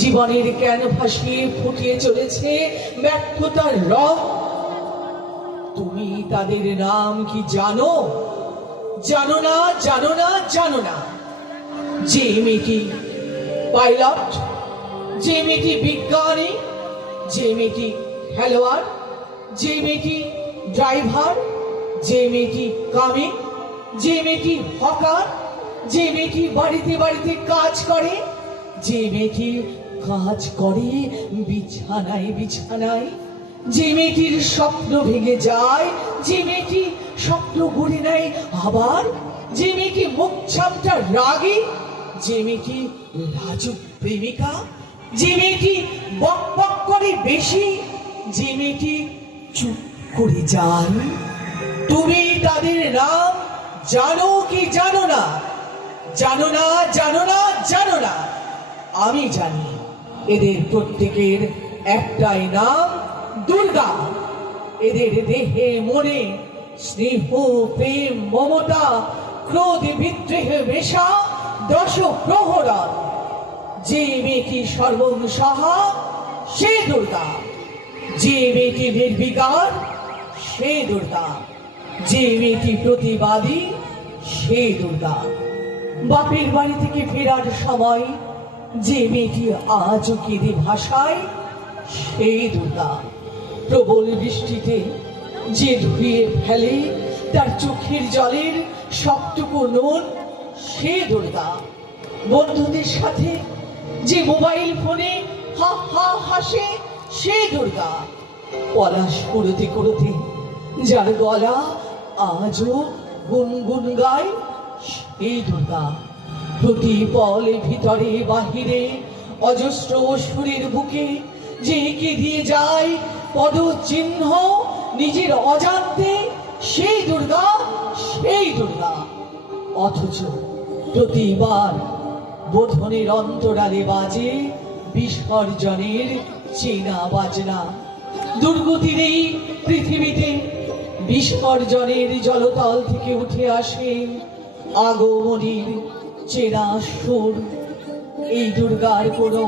জীবনের ক্যানভাসে ফুটিয়ে চলেছে ব্যর্থতার রং। তুমি তাদের নাম কি জানো? জানো না, জানো না, জানো না। যে মেয়েটি পাইলট, যে মেয়েটি বিজ্ঞানী, যে মেয়েটি খেলোয়াড়, যে মেয়েটি ড্রাইভার, যে মেয়েটি কামিং, যে মেয়েটি হকার, যে মেয়েটি বাড়িতে বাড়িতে কাজ করে, যে মেয়েটি কাজ করে বিছানায় বিছানায়, যে মেয়েটির স্বপ্ন ভেঙে যায়, যে মেয়েটি স্বপ্ন গড়ে নেয় আবার, যে মেয়েটি মুখ ছাপটা রাগী, যে মেয়েটি লাজুক প্রেমিকা, যে মেয়েটি বক বক করে বেশি, যে মেয়েটি চুপ করে যায়। তুমি তাদের নাম জানো কি জানো না? জানো না, জানো না, জানো না। আমি জানি এদের প্রত্যেকের একটাই নাম, দুর্গা। এদের দেহে মনে স্নেহ প্রেম মমতা ক্রোধ বিদ্রোহে মেশা 10 প্রহরণ। যে মেয়েটি সর্বংসহা সে দুর্গা, যে মেয়েটি নির্বিকার সে দুর্গা, যে মেয়েটি প্রতিবাদী সে দুর্গা। বাপের বাড়ি থেকে ফেরার সময় যে মেয়েটি আজও কেঁদে ভাসায় সে দুর্গা। প্রবল বৃষ্টিতে যে ধুয়ে ফেলে তার চোখের জলের সবটুকু নুন সে দুর্গা। বন্ধুদের সাথে যে মোবাইল ফোনে হা হা হাসে সে দুর্গা। পলাশ করতে করতে যার গলা আজও গুনগুন গায় সে দুর্গা। প্রতি পলে ভিতরে বাহিরে অজস্র অসুরের বুকে যে এঁকে দিয়ে যায় পদচিহ্ন নিজের অজান্তে সেই দুর্গা, সেই দুর্গা। অথচ প্রতিবার বোধনের অন্তরালে বাজে বিসর্জনের চেনা বাজনা। দুর্গতির এই পৃথিবীতে বিসর্জনের জলতল থেকে উঠে আসে আগমনীর চেনা সুর। এই দুর্গার কোনো